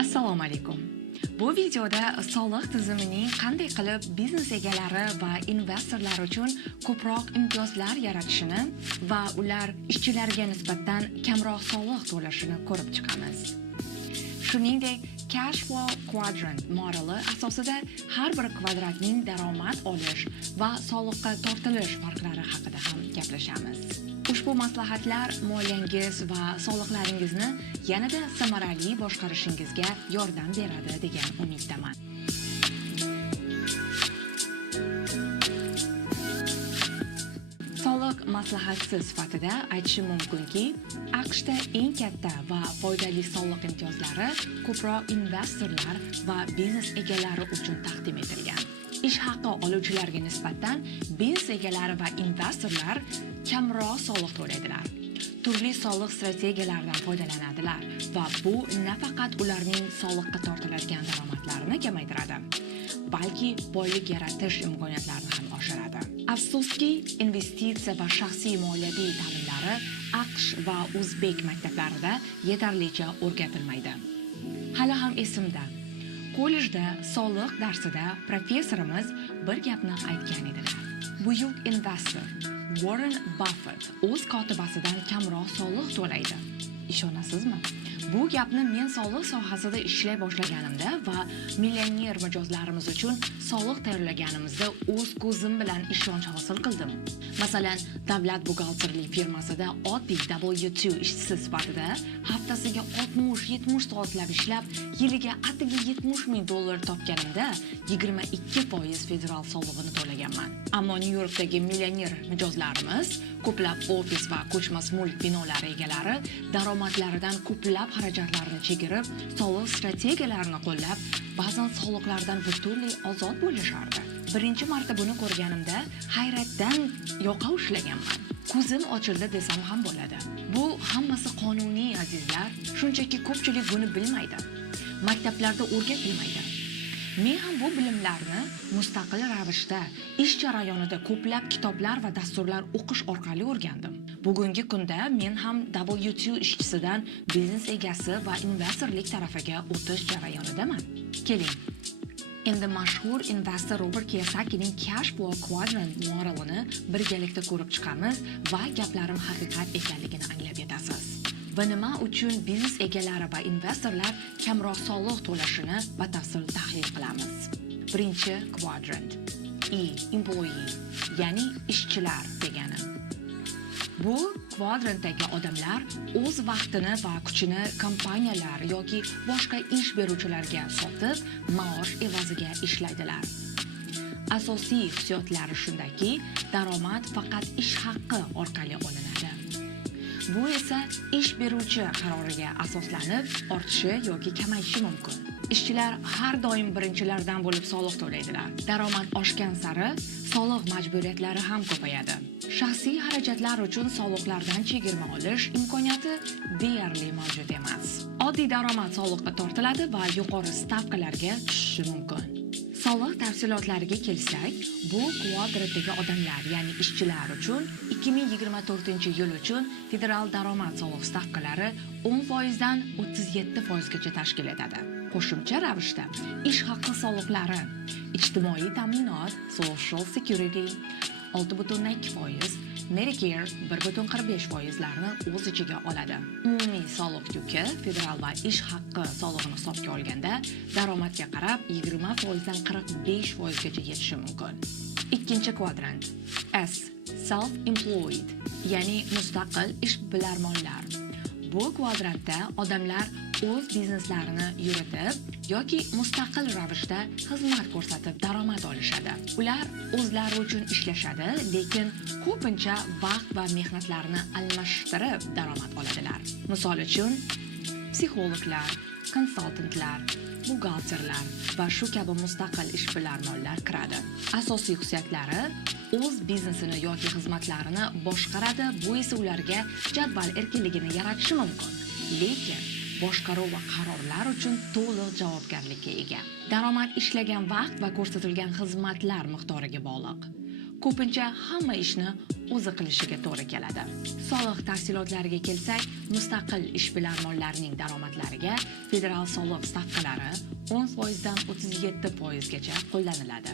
Assalomu alaykum. Bu videoda soliq tizimining qanday qilib biznes egalari va investorlar uchun ko'proq imtiyozlar yaratishini va ular ishchilarga nisbatan kamroq soliq to'lashini ko'rib chiqamiz. Shuningdek, Cash Flow Quadrant modeli asosida har bir kvadratning daromad olish va soliqqa tortilish farqlari haqida ham gaplashamiz. Ushbu maslahatlar moliyangiz va soliqlaringizni yanada samarali boshqarishingizga yordam beradi degan umiddaman. Soliq maslahatchisi sifatida aytishim mumkinki, AQShda eng katta va foydali soliq imtiyozlari ko'proq investorlar va biznes egalari uchun taqdim etilgan. Ish haqqi oluvchilarga nisbatan biznes egalari va investorlar kamroq soliq to'laydilar. Turli soliq strategiyalaridan foydalanadilar va bu nafaqat ularning soliqqa tortiladigan daromadlarini kamaytiradi, balki boylik yaratish imkoniyatlarini ham oshiradi. Afsuski, investitsiya va shaxsiy moliyaviy ta'limlari AQSh va o'zbek maktablarida yetarlicha o'rgatilmaydi. Hali ham esimda, kollejda soliq darsida professorimiz bir gapni aytgan edilar. Buyuk investor Warren Buffett o'z kotibasidan kamroq soliq to'laydi. Ishonasizmi? Bu gapni men soliq sohasida ishlay boshlaganimda va millioner mijozlarimiz uchun soliq tayyorlaganimizda o'z ko'zim bilan ishonch hosil qildim. Masalan, davlat buxgalterlik firmasida oddiy W2 ishchisi sifatida haftasiga 60-70 soatlab ishlab, yiliga atigi $70,000 topganimda 22% federal solig'ini to'laganman. Ammo Nyu-Yorkdagi millioner mijozlarimiz, ko'plab ofis va ko'chmas mulk binolari egalari daromadlaridan ko'plab xarajatlarni chegirib, soliq strategiyalarini qo'llab, ba'zan soliqlardan butunlay ozod bo'lishardi. Birinchi marta buni ko'rganimda hayratdan yoqa ushlaganman. Ko'zim ochildi desam ham bo'ladi. Bu hammasi qonuniy, azizlar, shunchaki ko'pchilik buni bilmaydi. Maktablarda o'rgatilmaydi. Men ham bu bilimlarni mustaqil ravishda ish jarayonida ko'plab kitoblar va dasturlar o'qish orqali o'rgandim. Bugungi kunda men ham W2 ishchisidan biznes egasi va investorlik tarafiga o'tish jarayonidaman. Keling, endi mashhur investor Robert Kiyosakining Cash Flow Quadrant modelini birgalikda ko'rib chiqamiz va gaplarim haqiqat ekanligini anglab yetasiz. Va nima uchun biznes egalari va investorlar kamroq soliq to'lashini batafsil tahlil qilamiz. Birinchi quadrant. Employee, ya'ni ishchilar degani. Bu kvadrantdagi odamlar o'z vaqtini va kuchini kompaniyalar yoki boshqa ish beruvchilarga sotib, maosh evaziga ishlaydilar. Asosiy xususiyatlari shundaki, daromad faqat ish haqqi orqali olinadi. Bu esa ish beruvchi qaroriga asoslanib ortishi yoki kamayishi mumkin. Ishchilar har doim birinchilardan bo'lib soliq to'laydilar. Daromad oshgan sari soliq majburiyatlari ham ko'payadi. Shaxsiy xarajatlar uchun soliqlardan chegirma olish imkoniyati deyarli mavjud emas. Oddiy daromad soliqqa tortiladi va yuqori stavkalarga tushishi mumkin. Soliq tafsilotlariga kelsak, bu kvadrantdagi odamlar, ya'ni ishchilar uchun 2024-yil uchun federal daromad soliq stavkalari 10% dan 37% gacha tashkil etadi. Qo'shimcha ravishda ish haqqi soliqlari, ijtimoiy ta'minot, Social Security 6.2%, Medicare 1.45% larni o'z ichiga oladi. Umumiy soliq yuki federal va ish haqqi solig'ini hisobga olganda daromadga qarab 20% dan 45% gacha yetishi mumkin. Ikkinchi kvadrant. S. Self-employed, ya'ni mustaqil ishbilarmonlar. Bu kvadrantda odamlar o'z bizneslarini yuritib yoki mustaqil ravishda xizmat ko'rsatib daromad olishadi. Ular o'zlari uchun ishlashadi, lekin ko'pincha vaqt va mehnatlarini almashtirib daromad oladilar. Misol uchun, psixologlar, konsultantlar, buxgalterlar va shu kabi mustaqil ishbilarmonlar kiradi. Asosiy xususiyatlari o'z biznesini yoki xizmatlarini boshqaradi, bu esa ularga jadval erkinligini yaratishi mumkin. Lekin boshqaruv va qarorlar uchun to'liq javobgarlikka ega. Daromad ishlagan vaqt va ko'rsatilgan xizmatlar miqdoriga bog'liq. Ko'pincha hamma ishni o'zi qilishiga to'g'ri keladi. Soliq tafsilotlariga kelsak, mustaqil ishbilarmonlarning daromadlariga federal soliq stavkalari 10% dan 37% gacha qo'llaniladi.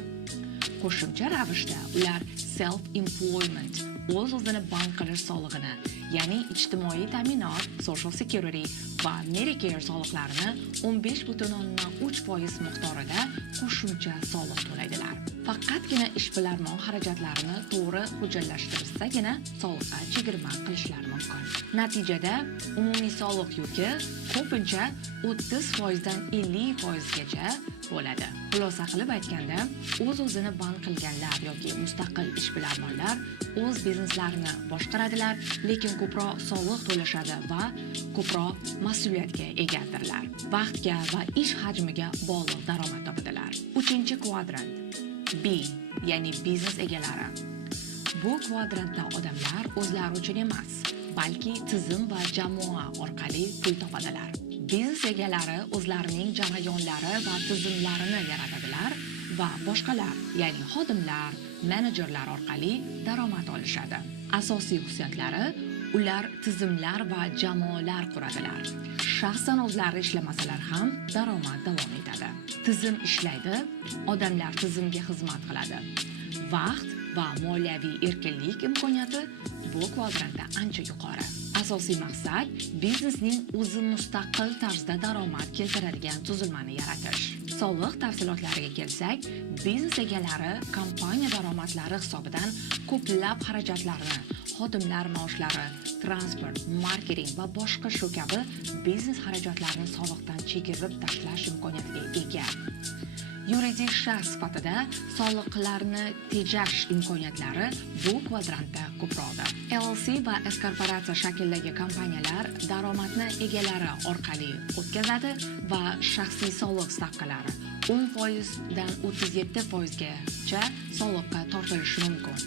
Qo'shimcha ravishda ular self-employment, o'z-o'zini band qilish solig'ini, ya'ni ijtimoiy ta'minot, Social Security va Medicare soliqlarini 15,3% miqdorida qo'shimcha soliq to'laydilar. Faqatgina ishbilarmon xarajatlarini to'g'ri hujjatlashtirishsagina soliqqa chegirma qilishlari mumkin. Natijada umumiy soliq yuki ko'pincha 30% dan 50% gacha bo'ladi. Xulosa qilib aytganda, o'z-o'zini band qilganlar yoki mustaqil ishbilarmonlar o'z bizneslarini boshqaradilar, lekin ko'proq soliq to'lashadi va ko'proq mas'uliyatga egadirlar. Vaqtga va ish hajmiga bog'liq daromad topadilar. 3-kvadrant B, ya'ni biznes egalari. Bu kvadrantda odamlar o'zlari uchun emas, balki tizim va jamoa orqali pul topadilar. Biznes egalari o'zlarining jarayonlari va tizimlarini yaratadilar va boshqalar, ya'ni xodimlar, menejerlar orqali daromad olishadi. Asosiy xususiyatlari: ular tizimlar va jamoalar quradilar. Shaxsan o'zlari ishlamasalar ham daromad davom etadi. Tizim ishlaydi, odamlar tizimga xizmat qiladi. Vaqt va moliyaviy erkinlik imkoniyati bu kvadrantda ancha yuqori. Asosiy maqsad biznesning o'zi mustaqil tarzda daromad keltiradigan tuzilmani yaratish. Soliq tafsilotlariga kelsak, biznes egalari kompaniya daromadlari hisobidan ko'plab xarajatlarni, xodimlar maoshlari, transport, marketing va boshqa shu kabi biznes xarajatlarini soliqdan chegirib tashlash imkoniyatiga ega. Yuridik shaxs sifatida soliqlarni tejash imkoniyatlari bu kvadrantda ko'proqdir. LLC va S korporatsiya shaklidagi kompaniyalar daromadni egalari orqali o'tkazadi va shaxsiy soliq stavkalari 10% dan 37% gacha soliqqa tortilishi mumkin.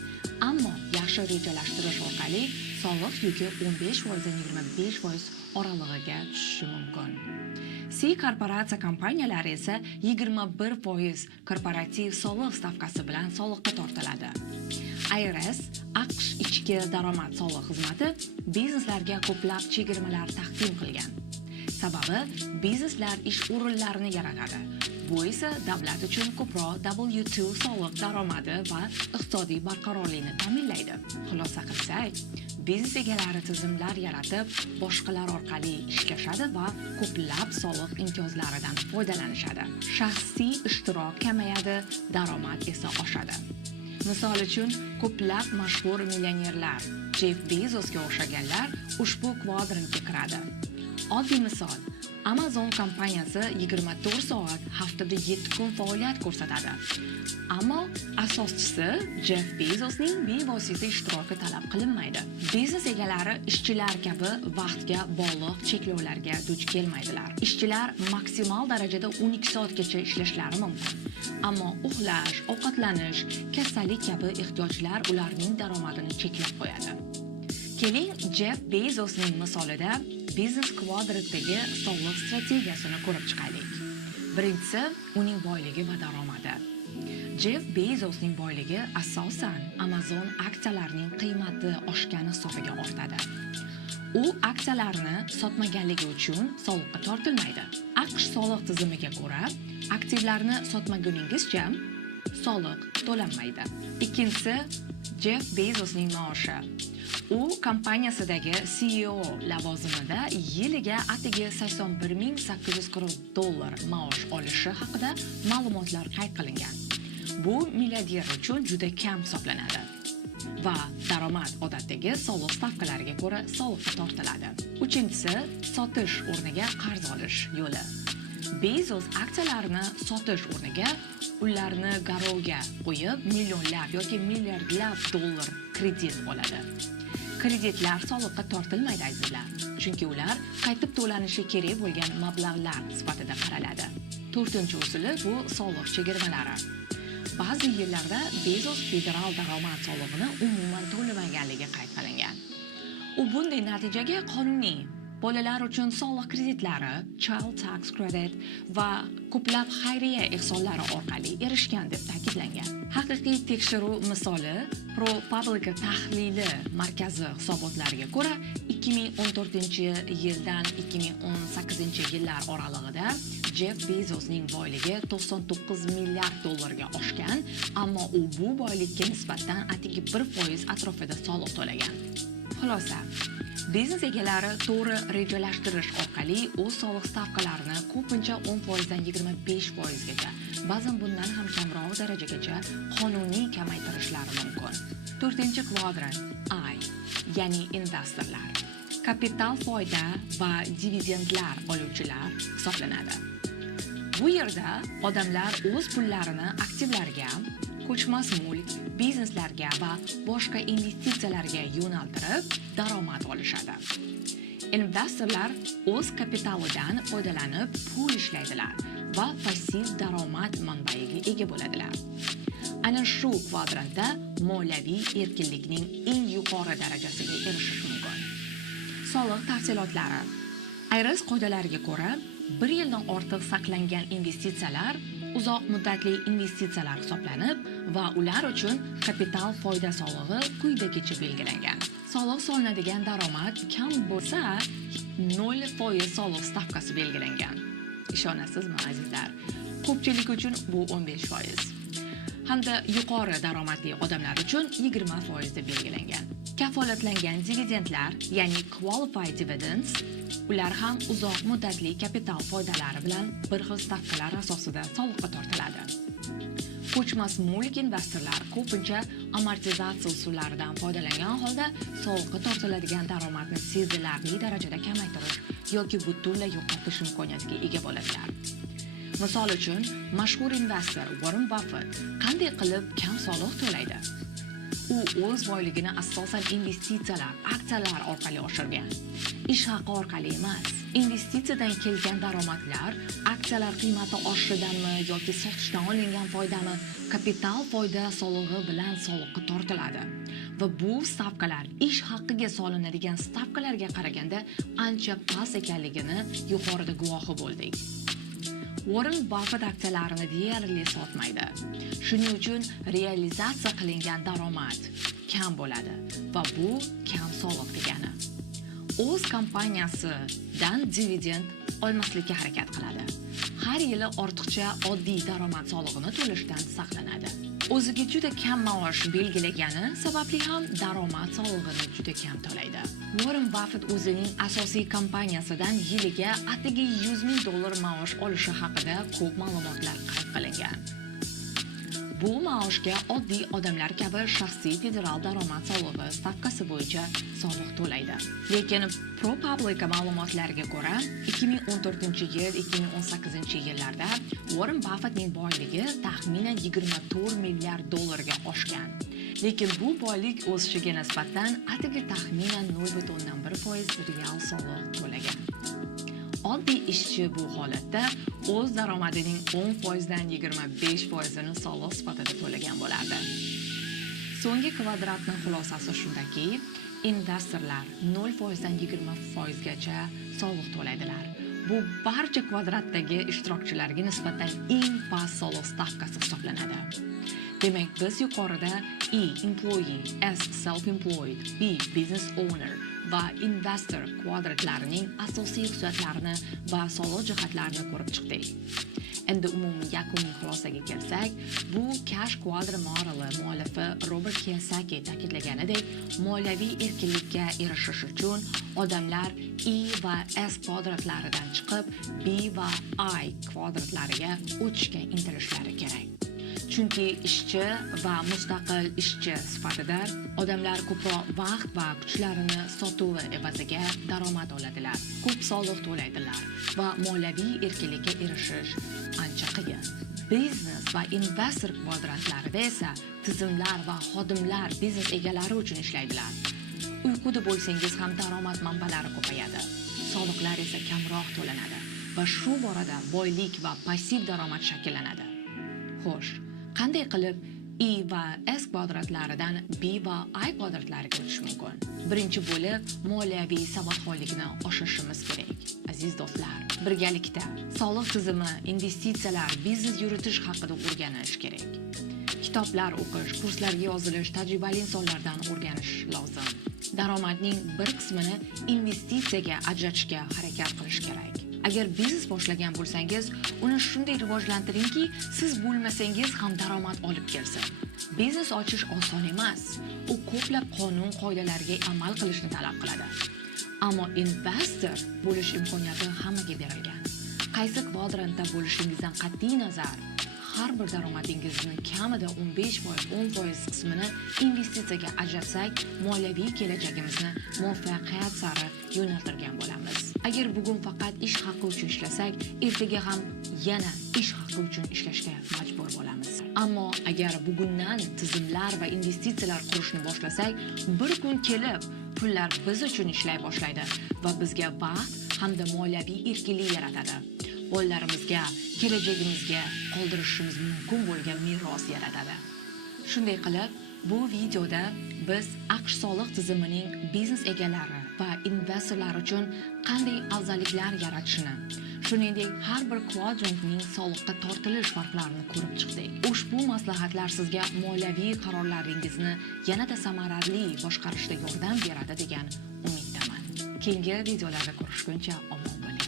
Ammo yaxshi rejalashtirish orqali soliq yuki 15% dan 25% oralig'iga tushishi mumkin. C korporatsiya kompaniyalari esa 21% korporativ soliq stavkasi bilan soliqqa tortiladi. IRS, AQSh ichki daromad soliq xizmati bizneslarga ko'plab chegirmalar taqdim qilgan. Sababi bizneslar ish o'rinlarini yaratadi. Bu esa davlat uchun ko'proq W2 soliq daromadi va iqtisodiy barqarorlikni ta'minlaydi. Xulosa qilsak, biznes egalari tizimlar yaratib, boshqalar orqali ishlashadi va ko'plab soliq imtiyozlaridan foydalanishadi. Shaxsiy ishtirok kamayadi, daromad esa oshadi. Misol uchun, ko'plab mashhur millionerlar, Jeff Bezosga o'xshaganlar ushbu kvadrantga kiradi. Oddiy misol, Amazon kompaniyasi 24 soat haftada 7 kun faoliyat ko'rsatadi. Ammo asoschisi Jeff Bezosning bevosita ishtiroki talab qilinmaydi. Biznes egalari ishchilar kabi vaqtga bog'liq cheklovlarga duch kelmaydilar. Ishchilar maksimal darajada 12 soatgacha ishlashlari mumkin. Ammo uxlash, ovqatlanish, kasallik kabi ehtiyojlar ularning daromadini cheklab qo'yadi. Keling, Jeff Bezosning misolida biznes kvadrantdagi soliq strategiyasini ko'rib chiqaylik. Birinchisi, uning boyligi va daromadi. Jeff Bezosning boyligi asosan Amazon aksiyalarining qiymati oshgani hisobiga ortadi. U aksiyalarni sotmaganligi uchun soliqqa tortilmaydi. AQSh soliq tizimiga ko'ra, aktivlarni sotmaguningizcha soliq to'lanmaydi. Ikkinchisi, Jeff Bezosning maoshi. U kompaniyasidagi CEO lavozimida yiliga atigi $81,840 maosh olishi haqida ma'lumotlar qayd qilingan. Bu milliarder uchun juda kam hisoblanadi. Va daromad odatdagi soliq stavkalariga ko'ra soliqqa tortiladi. Uchinchisi, sotish o'rniga qarz olish yo'li. Bezos aksiyalarini sotish o'rniga ularni garovga qo'yib, millionlab yoki milliardlab dollar kredit oladi. Kreditlar soliqqa tortilmaydi azizlar, chunki ular qaytib to'lanishi kerak bo'lgan mablag'lar sifatida qaraladi. 4-usuli bu soliq chegirmalari. Ba'zi yillarda Bezos federal daromad solig'ini umuman to'lamaganligi qayd qilingan. U bunday natijaga qonuniy bolalar uchun soliq kreditlari, child tax credit va ko'plab xayriya ehsonlari orqali erishgan deb ta'kidlangan. Haqiqiy tekshiruv misoli ProPublica tahlili markazi hisobotlariga ko'ra 2014-yildan 2018-yillar oralig'ida Jeff Bezosning boyligi 99 milliard dollarga oshgan, ammo u bu boylikka nisbatan atigi 1% atrofida soliq to'lagan. Xulosa, biznes egalari to'g'ri rejalashtirish orqali o'z soliq stavkalarini ko'pincha 10% dan 25% gacha, ba'zan bundan ham kamroq darajagacha qonuniy kamaytirishlari mumkin. 4-kvadrant I, ya'ni investorlar, kapital foyda va dividendlar oluvchilar hisoblanadi. Bu yerda odamlar o'z pullarini aktivlarga, ko'chmas mulk, bizneslarga va boshqa investitsiyalarga yo'naltirib, daromad olishadi. Investorlar o'z kapitalidan foydalanib pul ishlaydilar va passiv daromad manbaiga ega bo'ladilar. Ana shu kvadrantda moliyaviy erkinlikning eng yuqori darajasiga erishish mumkin. Soliq tafsilotlari. Ayris qoidalariga ko'ra, 1 yildan ortiq saqlangan investitsiyalar uzoq muddatli investitsiyalar hisoblanib va ular uchun kapital foyda solig'i quyidagicha belgilangan. Soliq solinadigan daromad kam bo'lsa, 0% soliq stavkasi belgilangan. Ishonasizmi, azizlar? Ko'pchilik uchun bu 15%. Hamda yuqori daromadli odamlar uchun 20% deb belgilangan. Kafolatlangan dividendlar, ya'ni qualified dividends, ular ham uzoq muddatli kapital foydalari bilan bir xil stavkalar asosida soliqqa tortiladi. Ko'chmas mulk investorlar ko'pincha amortizatsiya usullaridan foydalangan holda soliqqa tortiladigan daromadni sezilarli darajada kamaytirish yoki butunlay yo'qotish imkoniyatiga ega bo'ladilar. Misol uchun, mashhur investor Warren Buffett qanday qilib kam soliq to'laydi? U o'z boyligini asosan investitsiyalar, aksiyalar orqali oshirgan. Ish haqi orqali emas. Investitsiyadan kelgan daromadlar aksiyalar qiymati oshishidanmi yoki sotishdan olingan foydami kapital foyda solig'i bilan soliqqa tortiladi. Va bu stavkalar ish haqiga solinadigan stavkalarga qaraganda ancha past ekanligini yuqorida guvohi bo'ldik. Warren Buffett aksiyalarini deyarli sotmaydi. Shuning uchun realizatsiya qilingan daromad kam bo'ladi va bu kam soliq degani. O'z kompaniyasidan dividend olmaslikka harakat qiladi. Har yili ortiqcha oddiy daromad solig'ini to'lashdan saqlanadi. O'ziga juda kam maosh belgilagani sababli ham daromad solig'ini juda kam to'laydi. Warren Buffett o'zining asosiy kompaniyasidan yiliga atigi $100,000 maosh olishi haqida ko'p ma'lumotlar qayd qilingan. Bu maoshga oddiy odamlar kabi shaxsiy federal daromad solig'i stavkasi bo'yicha soliq to'laydi. Lekin ProPublica ma'lumotlariga ko'ra, 2014-yil, 2018-yillarda Warren Buffettning boyligi taxminan $24 milliard ga oshgan. Lekin bu boylik o'sishiga nisbatan atigi taxminan 0.1% real soliq to'lagan. Oddiy ishchi bu holatda o'z daromadining 10% dan 25%ni soliq sifatida to'lagan bo'lardi. So'nggi kvadratning xulosasi shundaki, investorlar 0% dan 20% gacha soliq to'laydilar. Bu barcha kvadratdagi ishtirokchilarga nisbatan eng past soliq stavkasi hisoblanadi. Demak, biz yuqorida employee, self-employed, business owner va investor kvadratlarining asosiy xususiyatlarini va soliq jihatlarini ko'rib chiqdik. Endi umumiy yakuniy xulosaga kelsak, bu Cash Quadra modeli muallifi Robert Kiyosaki ta'kidlaganidek, moliyaviy erkinlikka erishish uchun odamlar E va S kvadratlaridan chiqib B va I kvadratlariga o'tishga intilishlari kerak. Chunki ishchi va mustaqil ishchi sifatida odamlar ko'proq vaqt va kuchlarini sotuvi evaziga daromad oladilar, ko'p soliq to'laydilar va moliyaviy erkinlikka erishish ancha qiyin. Biznes va investor kvadratlarida esa tizimlar va xodimlar biznes egalari uchun ishlaydilar. Uyquda bo'lsangiz ham daromad manbalari ko'payadi, soliqlar esa kamroq to'lanadi va shu borada boylik va passiv daromad shakllanadi. Xo'sh, qanday qilib E va S kvadratlaridan B va I kvadratlariga o'tish mumkin. Birinchi bo'lib, moliyaviy savodxonlikni oshirishimiz kerak. Aziz do'stlar, birgalikda soliq tizimi, investitsiyalar, biznes yuritish haqida o'rganish kerak. Kitoblar o'qish, kurslarga yozilish, tajribali insonlardan o'rganish lozim. Daromadning bir qismini investitsiyaga ajratishga harakat qilish kerak. Agar biznes boshlagan bo'lsangiz, uni shunday rivojlantiringki, siz bo'lmasangiz ham daromad olib kelsin. Biznes ochish oson emas. U ko'plab qonun qoidalariga amal qilishni talab qiladi. Ammo investor bo'lish imkoniyati hammaga berilgan. Qaysi kvadrantda bo'lishingizdan qat'iy nazar, har bir daromadingizni kamida 15%, 10% qismini investitsiyaga ajratsak, moliyaviy kelajagimizni muvaffaqiyat sari yo'naltirgan bo'lamiz. Agar bugun faqat ish haqi uchun ishlasak, ertaga ham yana ish haqi uchun ishlashga majbur bo'lamiz. Ammo agar bugundan tizimlar va investitsiyalar qurishni boshlasak, bir kun kelib pullar biz uchun ishlay boshlaydi va bizga vaqt hamda moliyaviy erkinlik yaratadi. Bolalarimizga, kelajagimizga qoldirishimiz mumkin bo'lgan meros yaratadi. Shunday qilib, bu videoda biz AQSh soliq tizimining biznes egalari va investorlar uchun qanday afzalliklar yaratishini, shuningdek har bir kvadrantning soliqqa tortilish farqlarini ko'rib chiqdik. Ushbu maslahatlar sizga moliyaviy qarorlaringizni yanada samarali boshqarishda yordam beradi degan umiddaman. Keyingi videolarda ko'rishguncha omon bo'ling.